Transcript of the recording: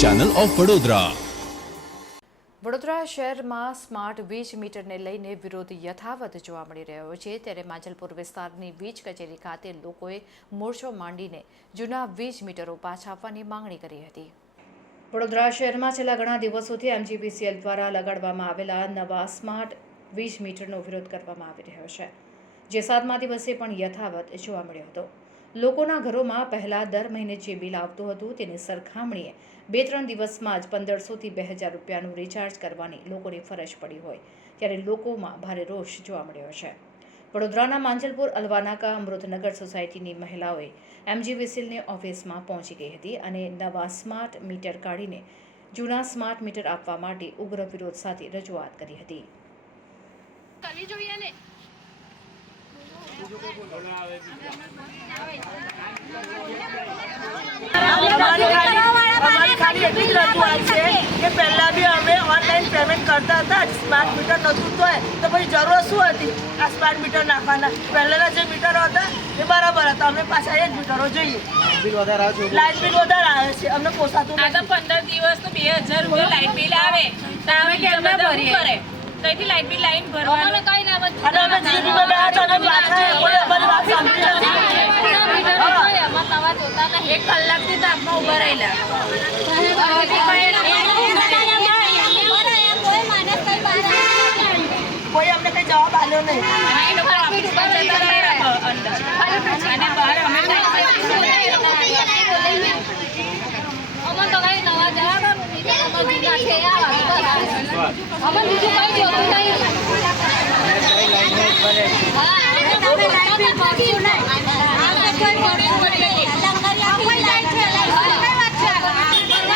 Channel of Vadodara Vadodara શહેરમાં smart વીજ મીટરને લઈને વિરોધ યથાવત જોવા મળી રહ્યો છે. ત્યારે માંજલપુર વિસ્તારની વીજ કચેરી ખાતે લોકોએ મોરચો માંડીને જૂના વીજ મીટરો પાછા આપવાની માંગણી કરી હતી. વડોદરા શહેરમાં છેલ્લા ઘણા દિવસોથી એમજીપીસીએલ દ્વારા લગાડવામાં આવેલા નવા સ્માર્ટ વીજ મીટરનો વિરોધ કરવામાં આવી રહ્યો છે. જે સાતમા દિવસે પણ યથાવત જોવા મળ્યો હતો. લોકોના ઘરોમાં પહેલાં દર મહિને જે બિલ આવતું હતું તેની સરખામણીએ બે ત્રણ દિવસમાં જ પંદરસોથી બે હજાર રૂપિયાનું રિચાર્જ કરવાની લોકોની ફરજ પડી હોય ત્યારે લોકોમાં ભારે રોષ જોવા મળ્યો છે. વડોદરાના માંજલપુર અલવાનાકા અમૃતનગર સોસાયટીની મહિલાઓએ એમજીવીસીએલની ઓફિસમાં પહોંચી ગઈ હતી અને નવા સ્માર્ટ મીટર કાઢીને જૂના સ્માર્ટ મીટર આપવા માટે ઉગ્ર વિરોધ સાથે રજૂઆત કરી હતી. કરવી જોઈએ ને અમારી ખાલી એટલી જ રજૂઆત છે કે પહેલાં બી અમે ઓનલાઈન પેમેન્ટ કરતા હતા સ્માર્ટ મીટર નહોતું તો તો પછી જરૂર શું હતી? આ સ્માર્ટ મીટર નાખવાના. પહેલાંના જે મીટરો હતા એ બરાબર હતા. અમે પાછા એ જ મીટરો જોઈએ. લાઇટ બિલ વધારે આવે છે અમને પોસાતું આ તો પંદર દિવસ તો બે હજાર રૂપિયા લાઇટ બિલ આવે. તો અમે કેમ ના ભરીએ? કઈથી લાઇટ બિલ લાઈન ભરવાનું. કઈ ના અને અમે જીબી બનાવ્યા હતા અને પાછા કોઈ અમારી વાત સાંભળી નથી. એક કલાકથી તાપમાં ઊભા રહેલા કોઈ અમને કંઈ જવાબ આપ્યો નહીં. એ લોકો ઓફિસ પર જતા રહ્યા અંદર અને બહાર અમે અમને બીજું કઈ